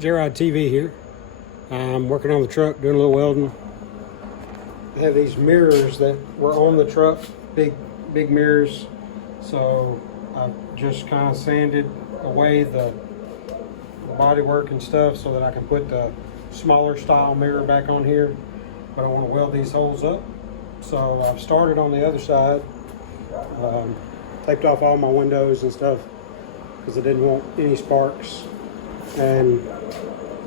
J-RodTV here. I'm working on the truck, doing a little welding. I have these mirrors that were on the truck, big mirrors. So I've just kind of sanded away the body work and stuff so that I can put the smaller style mirror back on here. But I want to weld these holes up. So I've started on the other side. Taped off all my windows and stuff because I didn't want any sparks. And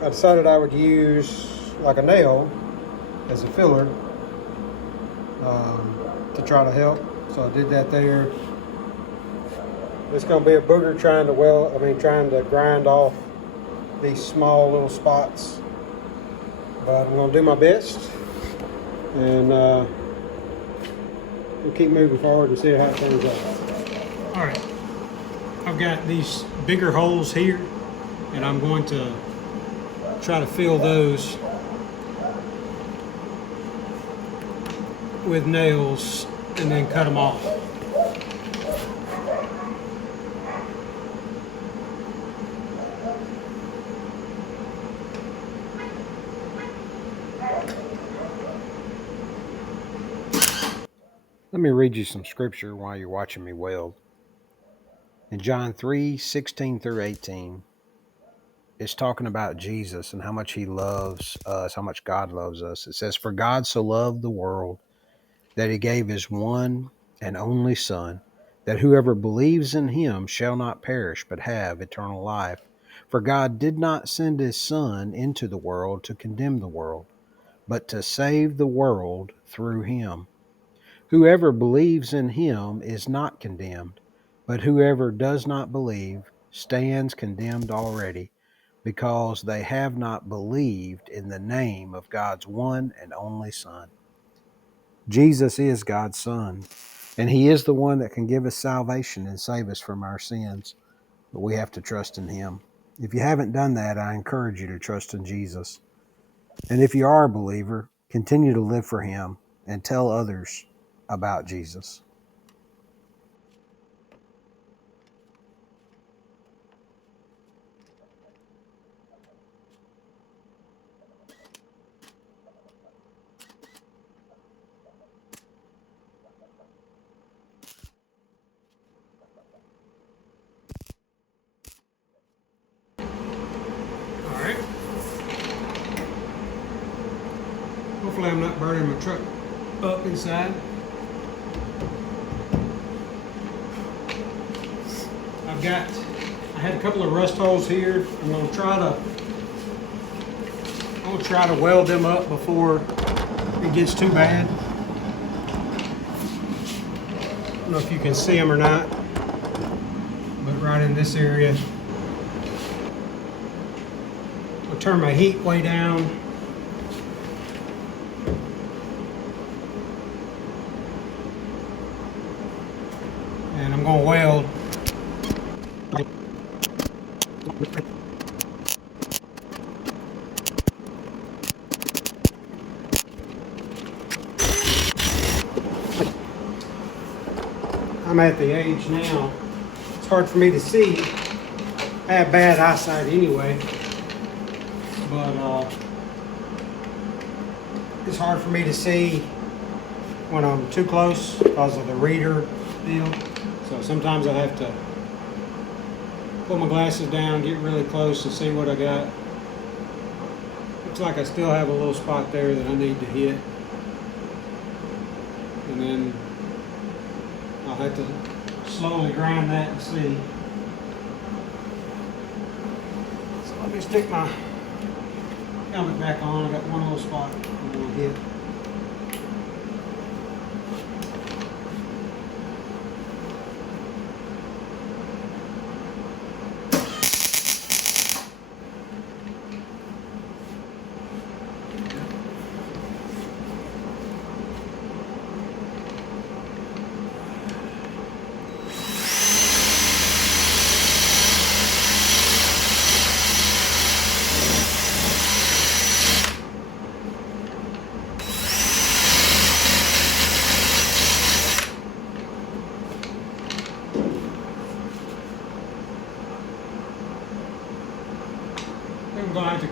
I decided I would use like a nail as a filler to try to help. So I did that there. It's going to be a booger trying to grind off these small little spots. But I'm going to do my best, and we'll keep moving forward and see how it turns out. All right, I've got these bigger holes here, and I'm going to try to fill those with nails and then cut them off. Let me read you some scripture while you're watching me weld. In John 3:16-18, it's talking about Jesus and how much he loves us, how much God loves us. It says, "For God so loved the world that he gave his one and only Son, that whoever believes in him shall not perish but have eternal life. For God did not send his Son into the world to condemn the world, but to save the world through him. Whoever believes in him is not condemned, but whoever does not believe stands condemned already, because they have not believed in the name of God's one and only Son." Jesus is God's Son, and he is the one that can give us salvation and save us from our sins, but we have to trust in him. If you haven't done that, I encourage you to trust in Jesus. And if you are a believer, continue to live for him and tell others about Jesus. All right. Hopefully I'm not burning my truck up inside. I had a couple of rust holes here. I'm going to try to weld them up before it gets too bad. I don't know if you can see them or not, but right in this area, I'll turn my heat way down. And I'm going to weld. I'm at the age now, it's hard for me to see. I have bad eyesight anyway, but it's hard for me to see when I'm too close because of the reader deal. So sometimes I have to put my glasses down, get really close and see what I got. Looks like I still have a little spot there that I need to hit. And then I'll have to slowly grind that and see. So let me stick my helmet back on. I got one little spot I'm going to hit.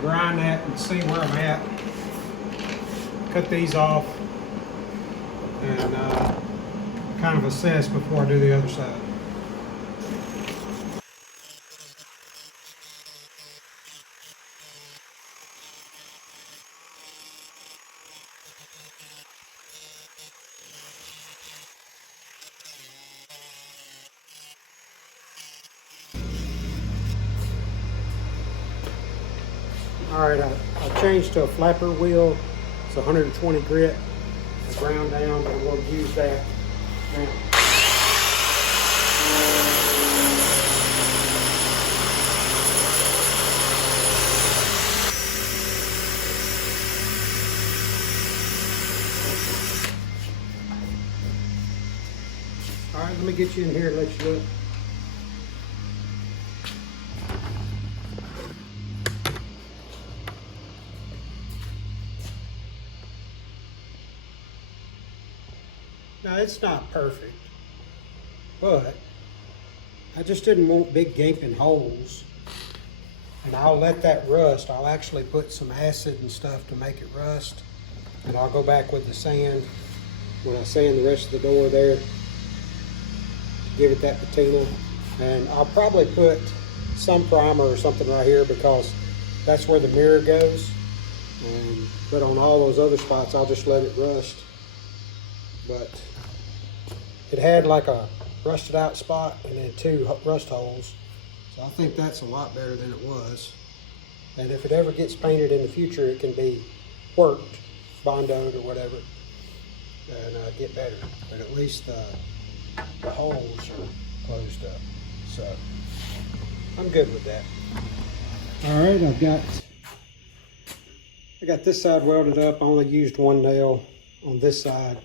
grind that and see where I'm at. Cut these off and kind of assess before I do the other side. All right, I changed to a flapper wheel. It's 120 grit. I ground down, but I'm going to use that now. All right, let me get you in here and let you look. Now, it's not perfect, but I just didn't want big gaping holes, and I'll let that rust. I'll actually put some acid and stuff to make it rust, and I'll go back with the sand when I sand the rest of the door there to give it that patina. And I'll probably put some primer or something right here because that's where the mirror goes, but on all those other spots I'll just let it rust. But it had like a rusted out spot and then 2 rust holes. So I think that's a lot better than it was. And if it ever gets painted in the future, it can be worked, bondoed or whatever, and get better. But at least the holes are closed up. So I'm good with that. All right, I got this side welded up. I only used 1 nail on this side.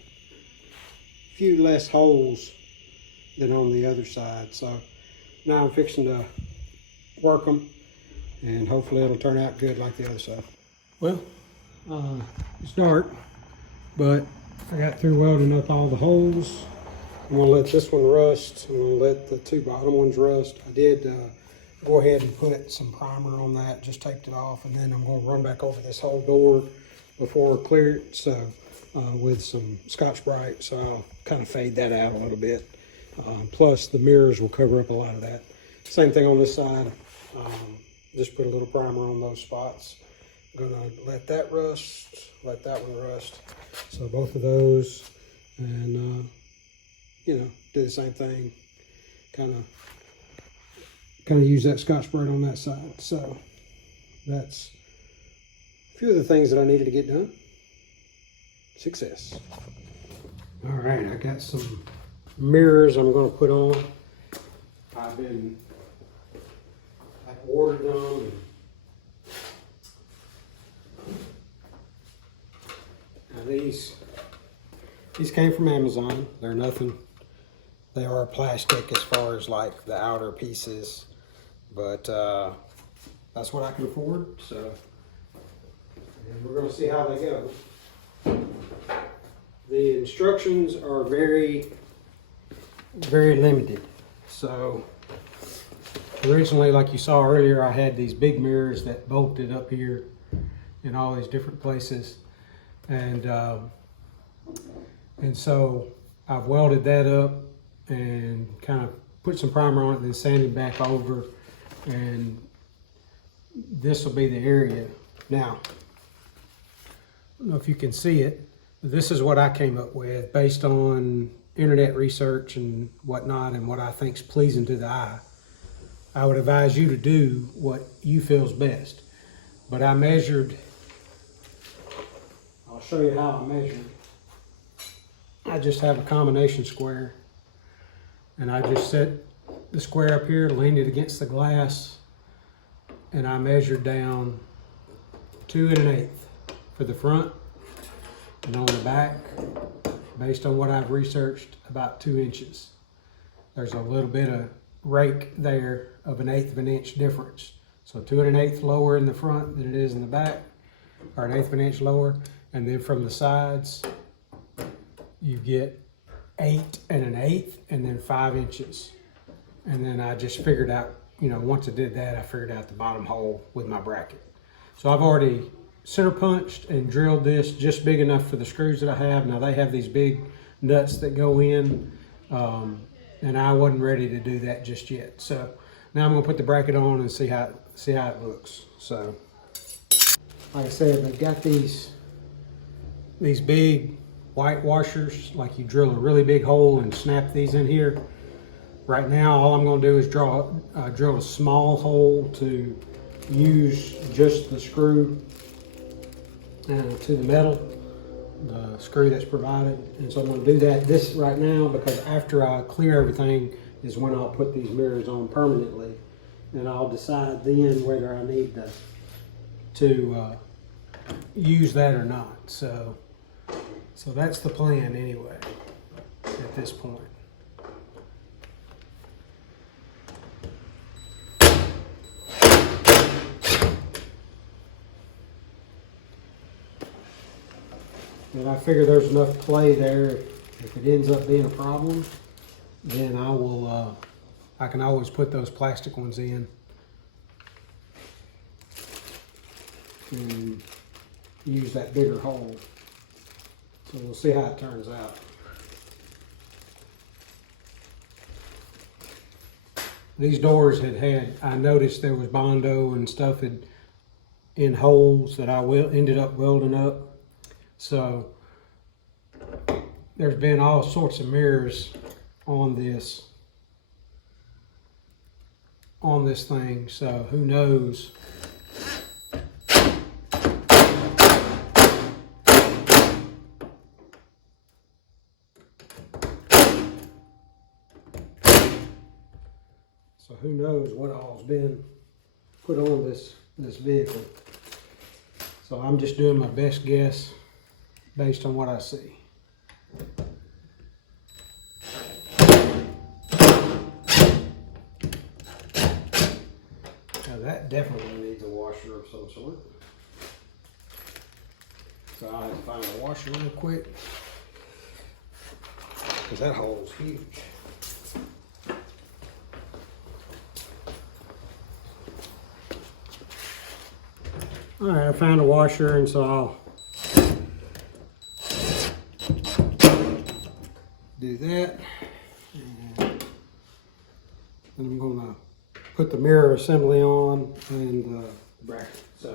Few less holes than on the other side. So now I'm fixing to work them and hopefully it'll turn out good like the other side. Well, it's dark, but I got through welding up all the holes. I'm gonna let this one rust. I'm gonna let the 2 bottom ones rust. I did go ahead and put some primer on that, just taped it off, and then I'm gonna run back over this whole door before I clear it. So with some Scotch-Brite, so I'll kind of fade that out a little bit. Plus the mirrors will cover up a lot of that. Same thing on this side. Just put a little primer on those spots. I'm gonna let that rust, let that one rust. So both of those, and you know, do the same thing. Kind of use that Scotch-Brite on that side. So that's a few of the things that I needed to get done. Success. All right, I got some mirrors I'm going to put on. I've ordered them. Now these came from Amazon. They're nothing. They are plastic as far as like the outer pieces, but that's what I can afford. So and we're going to see how they go. The instructions are very, very limited. So originally, like you saw earlier, I had these big mirrors that bolted up here in all these different places. And so I've welded that up and kind of put some primer on it, then sanded back over. And this will be the area. Now, I don't know if you can see it. This is what I came up with based on internet research and whatnot and what I think is pleasing to the eye. I would advise you to do what you feel is best. But I measured, I'll show you how I measured. I just have a combination square and I just set the square up here, leaned it against the glass, and I measured down 2 1/8 for the front. And on the back, based on what I've researched, about 2 inches. There's a little bit of rake there of 1/8 of an inch difference. So 2 1/8 lower in the front than it is in the back, or 1/8 of an inch lower. And then from the sides, you get 8 1/8 and then 5 inches. And then I just figured out, you know, once I did that, I figured out the bottom hole with my bracket. So I've already center punched and drilled this just big enough for the screws that I have. Now they have these big nuts that go in, and I wasn't ready to do that just yet. So now I'm gonna put the bracket on and see how it looks. So like I said, they've got these big white washers, like you drill a really big hole and snap these in here. Right now, all I'm going to do is drill a small hole to use just the screw to the metal, the screw that's provided. And so I'm going to do this right now, because after I clear everything is when I'll put these mirrors on permanently, and I'll decide then whether I need to use that or not. So that's the plan anyway at this point. And I figure there's enough play there. If it ends up being a problem, then I can always put those plastic ones in and use that bigger hole. So we'll see how it turns out. These doors I noticed there was Bondo and stuff in holes that I ended up welding up. So there's been all sorts of mirrors on this thing, so who knows. So who knows what all's been put on this vehicle. So I'm just doing my best guess based on what I see. Now that definitely needs a washer of some sort. So I'll have to find a washer real quick, because that hole's huge. All right, I found a washer, and so I'll do that. And then I'm gonna put the mirror assembly on and the bracket. So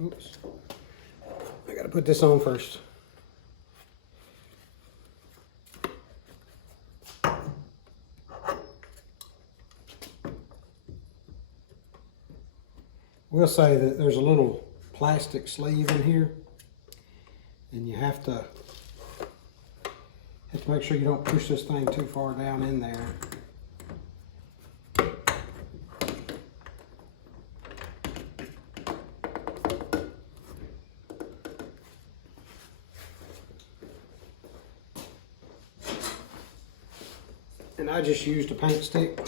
oops, I gotta put this on first. We'll say that there's a little plastic sleeve in here, and you have to make sure you don't push this thing too far down in there. And I just used a paint stick,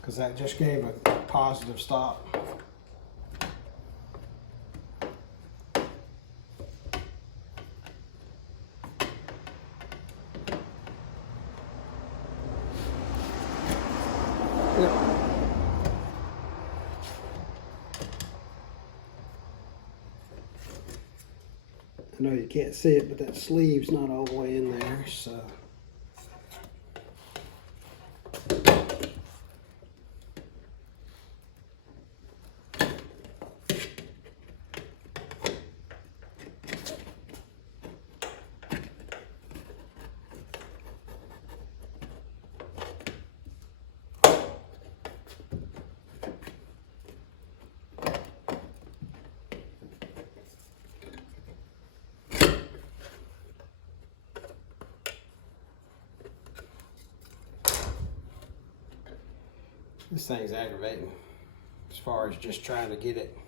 because that just gave a positive stop. Yep. I know you can't see it, but that sleeve's not all the way in there, so. This thing's aggravating as far as just trying to get it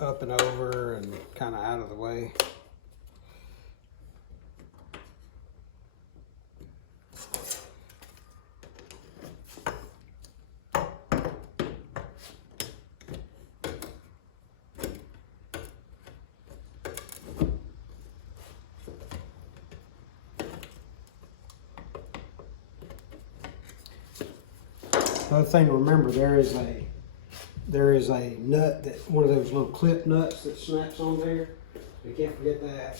up and over and kind of out of the way. The other thing to remember, there is a nut, that one of those little clip nuts that snaps on there. You can't forget that.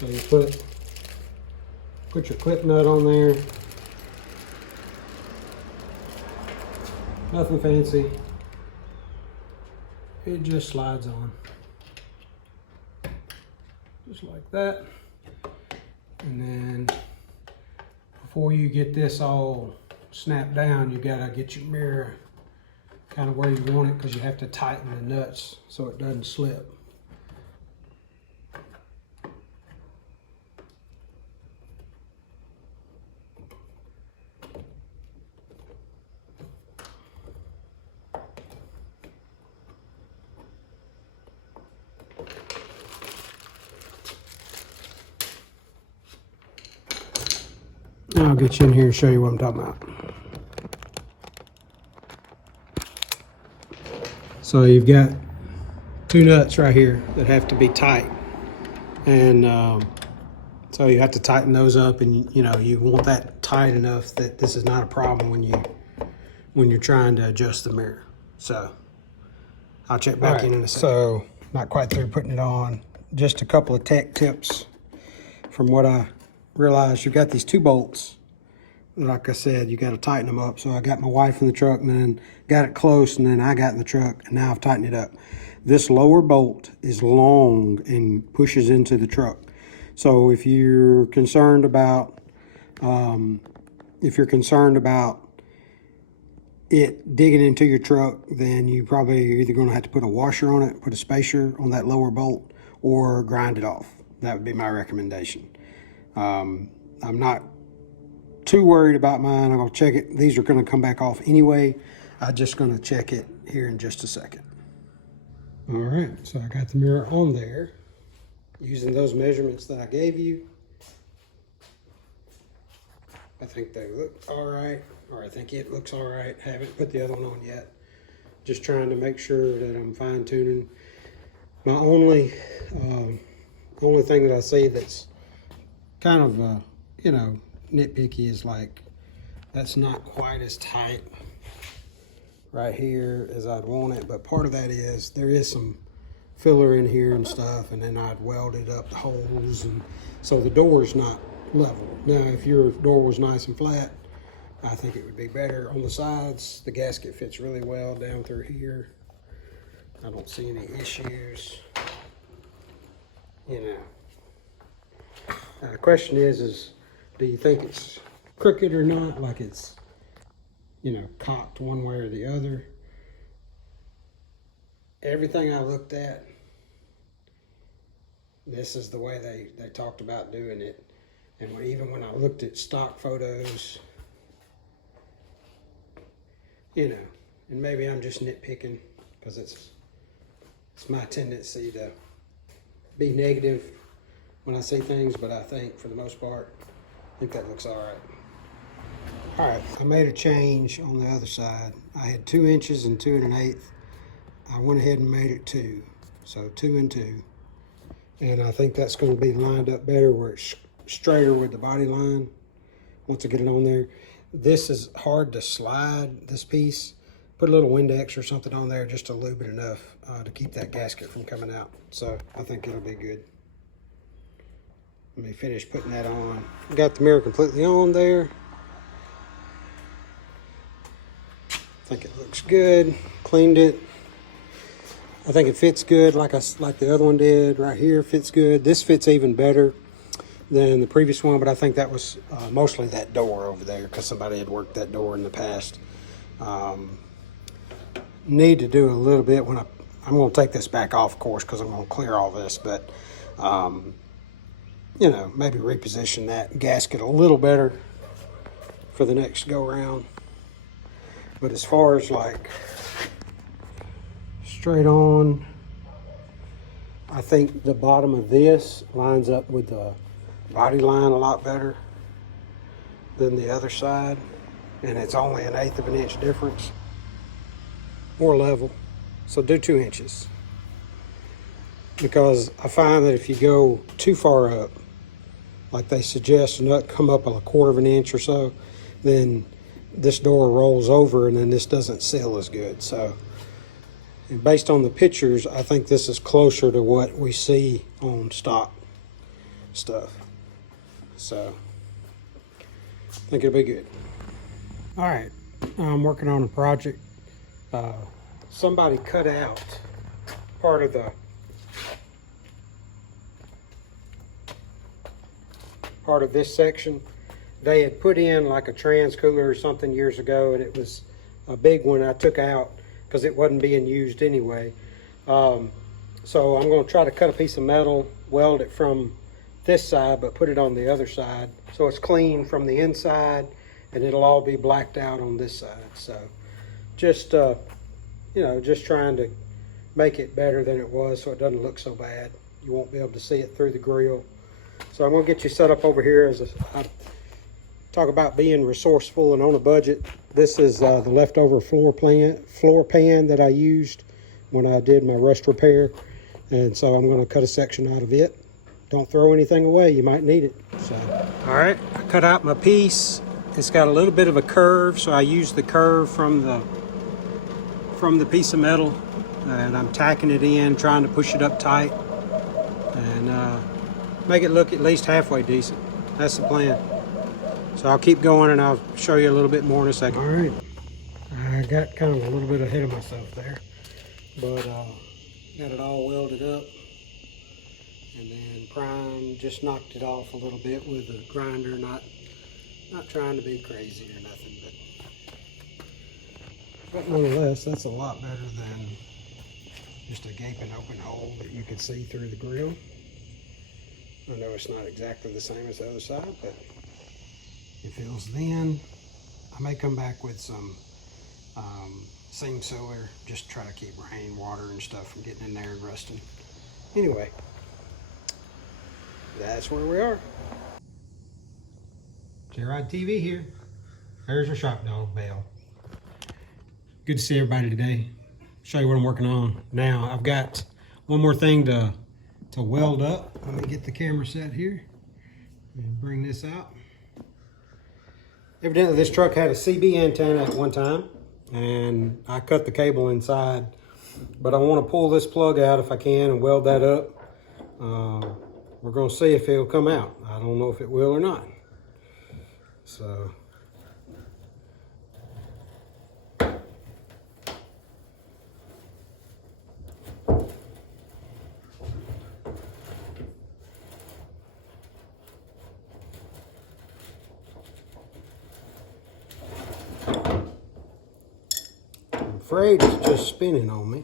So you put your clip nut on there. Nothing fancy. It just slides on. Just like that. And then before you get this all snapped down, you gotta get your mirror kind of where you want it, because you have to tighten the nuts so it doesn't slip. I'll get you in here and show you what I'm talking about. So you've got two nuts right here that have to be tight, and so you have to tighten those up, and you know you want that tight enough that this is not a problem when you're trying to adjust the mirror. So I'll check back in a second. So not quite through putting it on. Just a couple of tech tips from what I realized. You've got these two bolts. Like I said, you got to tighten them up. So I got my wife in the truck and then got it close, and then I got in the truck, and now I've tightened it up. This lower bolt is long and pushes into the truck. So if you're concerned about it digging into your truck, then you probably are either going to have to put a washer on it, put a spacer on that lower bolt, or grind it off. That would be my recommendation. I'm not too worried about mine. I'm going to check it. These are going to come back off anyway. I'm just going to check it here in just a second. All right, so I got the mirror on there using those measurements that I gave you. I think they look all right, or I think it looks all right. Haven't put the other one on yet. Just trying to make sure that I'm fine tuning. My only thing that I see that's kind of you know, nitpicky is like that's not quite as tight right here as I'd want it, but part of that is there is some filler in here and stuff, and then I'd welded up the holes, and so the door's not level. Now if your door was nice and flat, I think it would be better. On the sides, the gasket fits really well down through here. I don't see any issues, you know. Now the question is do you think it's crooked or not, like it's, you know, cocked one way or the other? Everything I looked at, this is the way they talked about doing it. And even when I looked at stock photos, you know, and maybe I'm just nitpicking because it's my tendency to be negative when I see things, but I think for the most part, I think that looks all right. All right, I made a change on the other side. I had 2 inches and 2 1/8. I went ahead and made it 2, so 2 and 2. And I think that's going to be lined up better where it's straighter with the body line once I get it on there. This is hard to slide, this piece. Put a little Windex or something on there just to lube it enough to keep that gasket from coming out. So I think it'll be good. Let me finish putting that on. Got the mirror completely on there. I think it looks good. Cleaned it. I think it fits good like the other one did. Right here fits good. This fits even better than the previous one, but I think that was mostly that door over there because somebody had worked that door in the past. Need to do a little bit when I'm going to take this back off, of course, because I'm going to clear all this, but you know, maybe reposition that gasket a little better for the next go round. But as far as like straight on, I think the bottom of this lines up with the body line a lot better than the other side, and it's only 1/8 of an inch difference. More level, so do 2 inches, because I find that if you go too far up, like they suggest, a nut come up a 1/4 of an inch or so, then this door rolls over and then this doesn't seal as good. So, and based on the pictures, I think this is closer to what we see on stock stuff. So, I think it'll be good. All right, I'm working on a project. Somebody cut out part of this section. They had put in like a trans cooler or something years ago, and it was a big one I took out because it wasn't being used anyway. So I'm going to try to cut a piece of metal, weld it from this side, but put it on the other side so it's clean from the inside, and it'll all be blacked out on this side. So just you know, just trying to make it better than it was so it doesn't look so bad. You won't be able to see it through the grill. So I'm going to get you set up over here as I talk about being resourceful and on a budget. This is the leftover floor pan that I used when I did my rust repair, and so I'm going to cut a section out of it. Don't throw anything away, you might need it. So, all right, I cut out my piece. It's got a little bit of a curve, so I used the curve from the piece of metal, and I'm tacking it in, trying to push it up tight and make it look at least halfway decent. That's the plan. So I'll keep going and I'll show you a little bit more in a second. All right, I got kind of a little bit ahead of myself there, but got it all welded up and then primed, just knocked it off a little bit with a grinder, not trying to be crazy or nothing, but nonetheless, that's a lot better than just a gaping open hole that you can see through the grill. I know it's not exactly the same as the other side, but it feels thin. I may come back with some seam sealer, just try to keep rain, water, and stuff from getting in there and rusting. Anyway, that's where we are. J-RodTV here. There's our shop dog, Belle. Good to see everybody today. Show you what I'm working on. Now, I've got one more thing to weld up. Let me get the camera set here and bring this out. Evidently, this truck had a CB antenna at one time, and I cut the cable inside, but I want to pull this plug out if I can and weld that up. We're going to see if it'll come out. I don't know if it will or not. So, I'm afraid it's just spinning on me.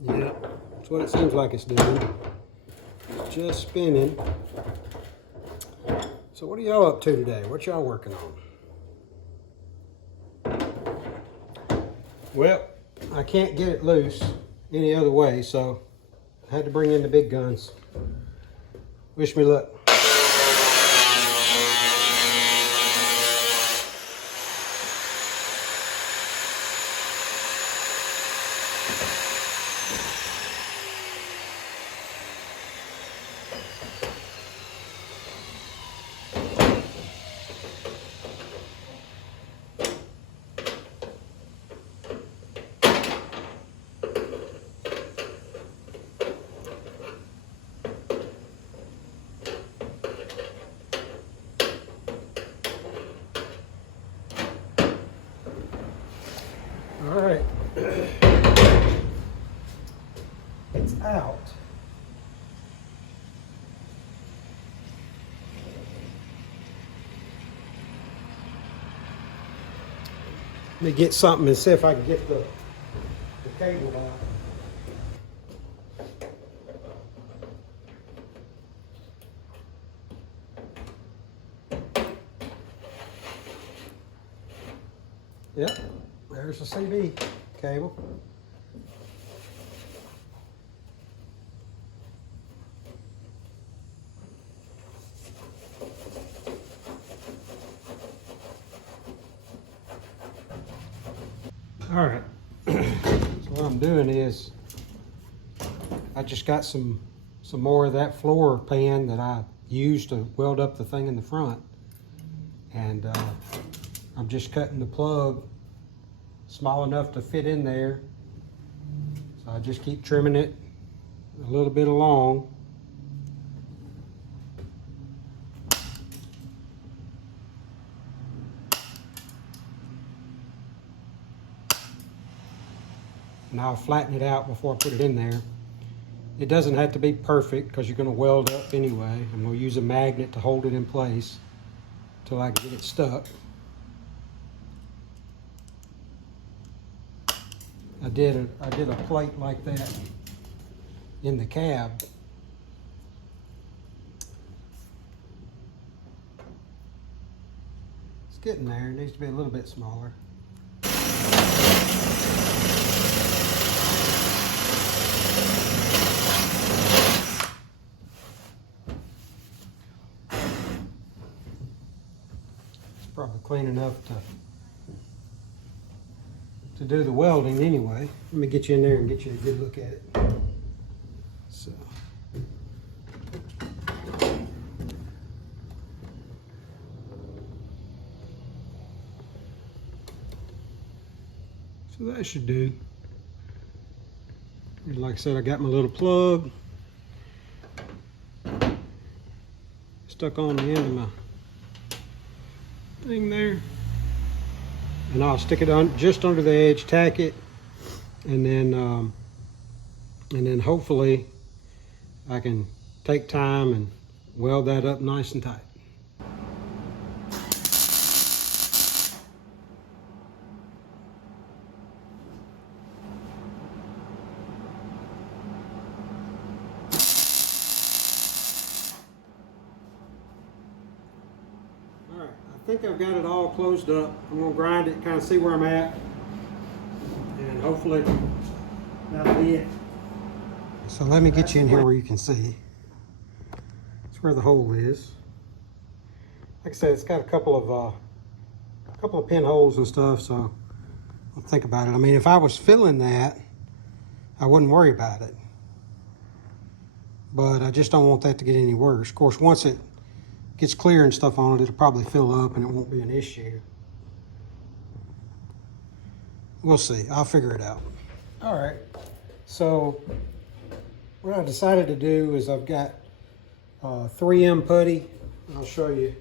Yeah, that's what it seems like it's doing. It's just spinning. So what are y'all up to today? What y'all working on? Well, I can't get it loose any other way, so I had to bring in the big guns. Wish me luck. All right, it's out. Let me get something and see if I can get the cable out. Yep, there's the CB cable. All right, so what I'm doing is I just got some more of that floor pan that I used to weld up the thing in the front, and I'm just cutting the plug small enough to fit in there. So I just keep trimming it a little bit along. And I'll flatten it out before I put it in there. It doesn't have to be perfect because you're going to weld up anyway. I'm going to use a magnet to hold it in place until I can get it stuck. I did a plate like that in the cab. It's getting there. It needs to be a little bit smaller. Probably clean enough to do the welding anyway. Let me get you in there and get you a good look at it. So that should do. And like I said, I got my little plug stuck on the end of my thing there, and I'll stick it on just under the edge, tack it, and then hopefully I can take time and weld that up nice and tight. I think I've got it all closed up. I'm going to grind it, kind of see where I'm at, and hopefully that'll be it. So let me get you in here where you can see. That's where the hole is. Like I said, it's got a couple of pinholes and stuff, so I'll think about it. I mean, if I was filling that, I wouldn't worry about it. But I just don't want that to get any worse. Of course, once it gets clear and stuff on it, it'll probably fill up and it won't be an issue. We'll see. I'll figure it out. All right. So what I decided to do is I've got 3M putty. I'll show you.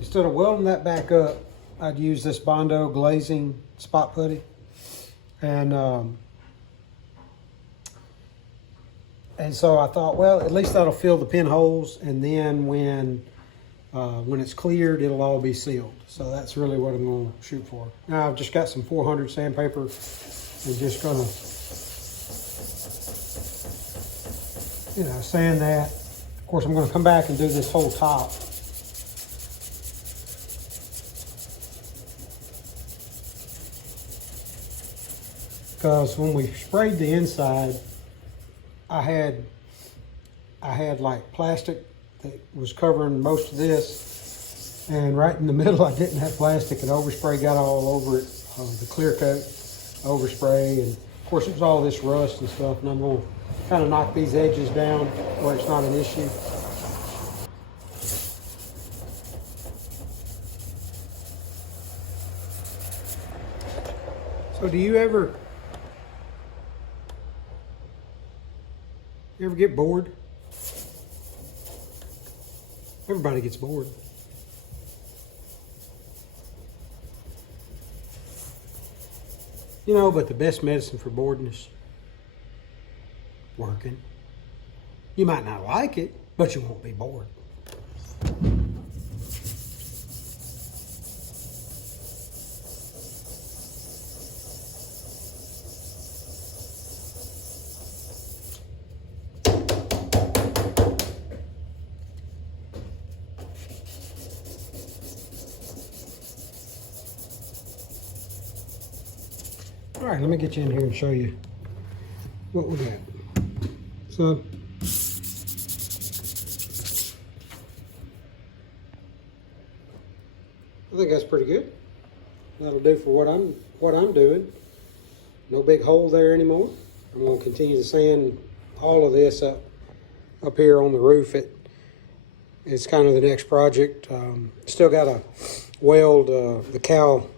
Instead of welding that back up, I'd use this Bondo glazing spot putty. And so I thought, well, at least that'll fill the pinholes, and then when it's cleared, it'll all be sealed. So that's really what I'm going to shoot for. Now I've just got some 400 sandpaper and just going to, sand that. Of course, I'm going to come back and do this whole top. Because when we sprayed the inside, I had like plastic that was covering most of this, and right in the middle I didn't have plastic, and overspray got all over it, the clear coat overspray, and of course it was all this rust and stuff, and I'm going to kind of knock these edges down where it's not an issue. So do you ever get bored? Everybody gets bored. But the best medicine for boredom, working. You might not like it, but you won't be bored. All right, let me get you in here and show you what we got. So I think that's pretty good. That'll do for what I'm doing. No big hole there anymore. I'm going to continue to sand all of this up here on the roof. It's kind of the next project. Still got to weld the cowl.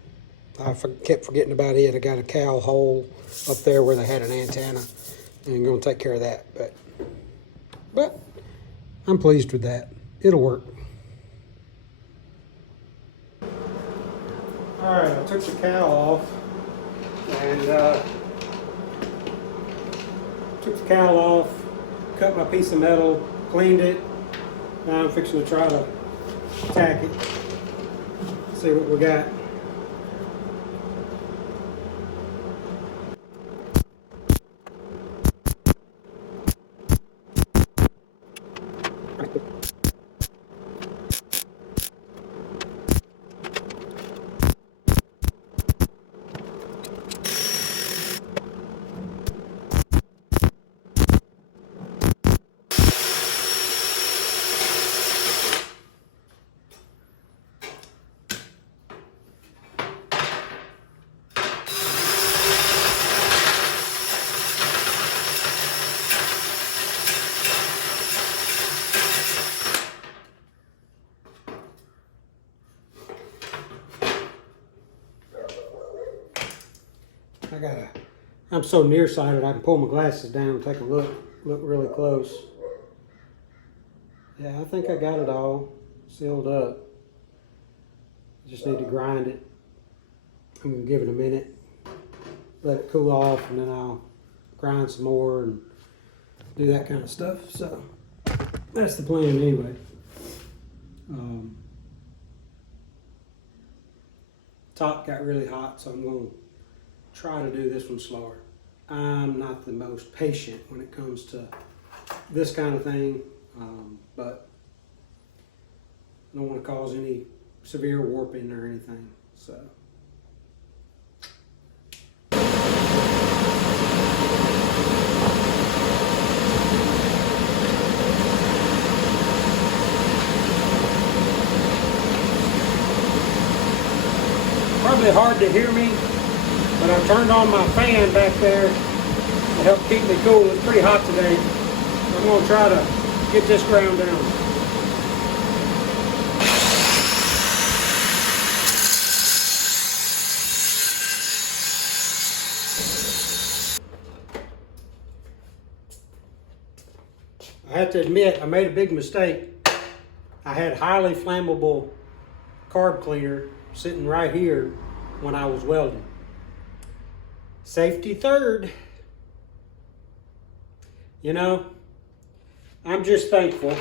I kept forgetting about it. I got a cowl hole up there where they had an antenna, and I'm going to take care of that. But I'm pleased with that. It'll work. All right, I took the cowl off and cut my piece of metal, cleaned it. Now I'm fixing to try to tack it. See what we got. I'm so nearsighted I can pull my glasses down and take a look really close. Yeah, I think I got it all sealed up. Just need to grind it. I'm gonna give it a minute, let it cool off, and then I'll grind some more and do that kind of stuff. So that's the plan anyway. Top got really hot, so I'm going to try to do this one slower. I'm not the most patient when it comes to this kind of thing, but I don't want to cause any severe warping or anything. So. Probably hard to hear me, but I turned on my fan back there to help keep me cool. It's pretty hot today. I'm going to try to get this ground down. I have to admit, I made a big mistake. I had highly flammable carb cleaner sitting right here when I was welding. Safety third. You know, I'm just thankful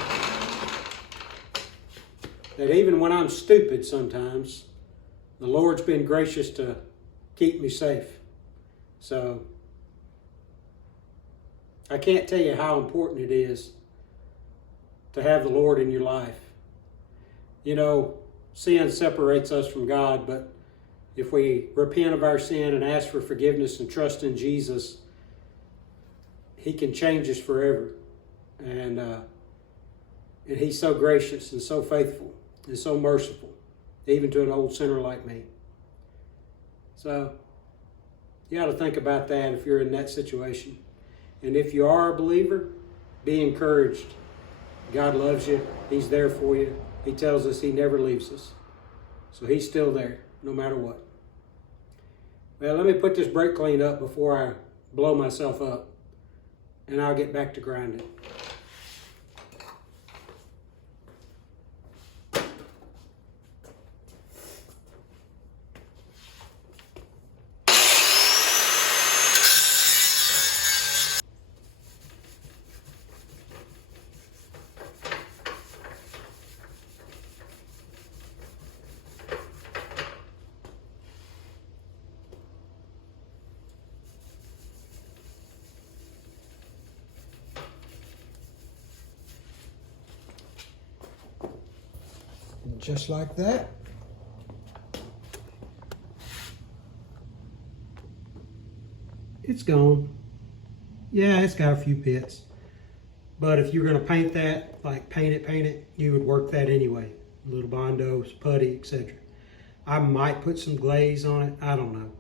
that even when I'm stupid sometimes, the Lord's been gracious to keep me safe. So, I can't tell you how important it is to have the Lord in your life. You know, sin separates us from God, but if we repent of our sin and ask for forgiveness and trust in Jesus, He can change us forever. And He's so gracious and so faithful and so merciful, even to an old sinner like me. So, you ought to think about that if you're in that situation. And if you are a believer, be encouraged. God loves you. He's there for you. He tells us He never leaves us. So He's still there, no matter what. Well, let me put this brake clean up before I blow myself up, and I'll get back to grinding. Just like that. It's gone. Yeah, it's got a few pits. But if you're going to paint that, like paint it, you would work that anyway. A little Bondo, putty, etc. I might put some glaze on it. I don't know.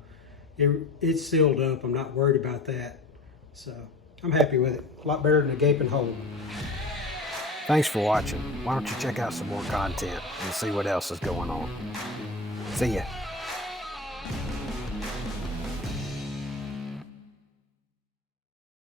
It's sealed up. I'm not worried about that. So I'm happy with it. A lot better than a gaping hole. Thanks for watching. Why don't you check out some more content and see what else is going on. See ya.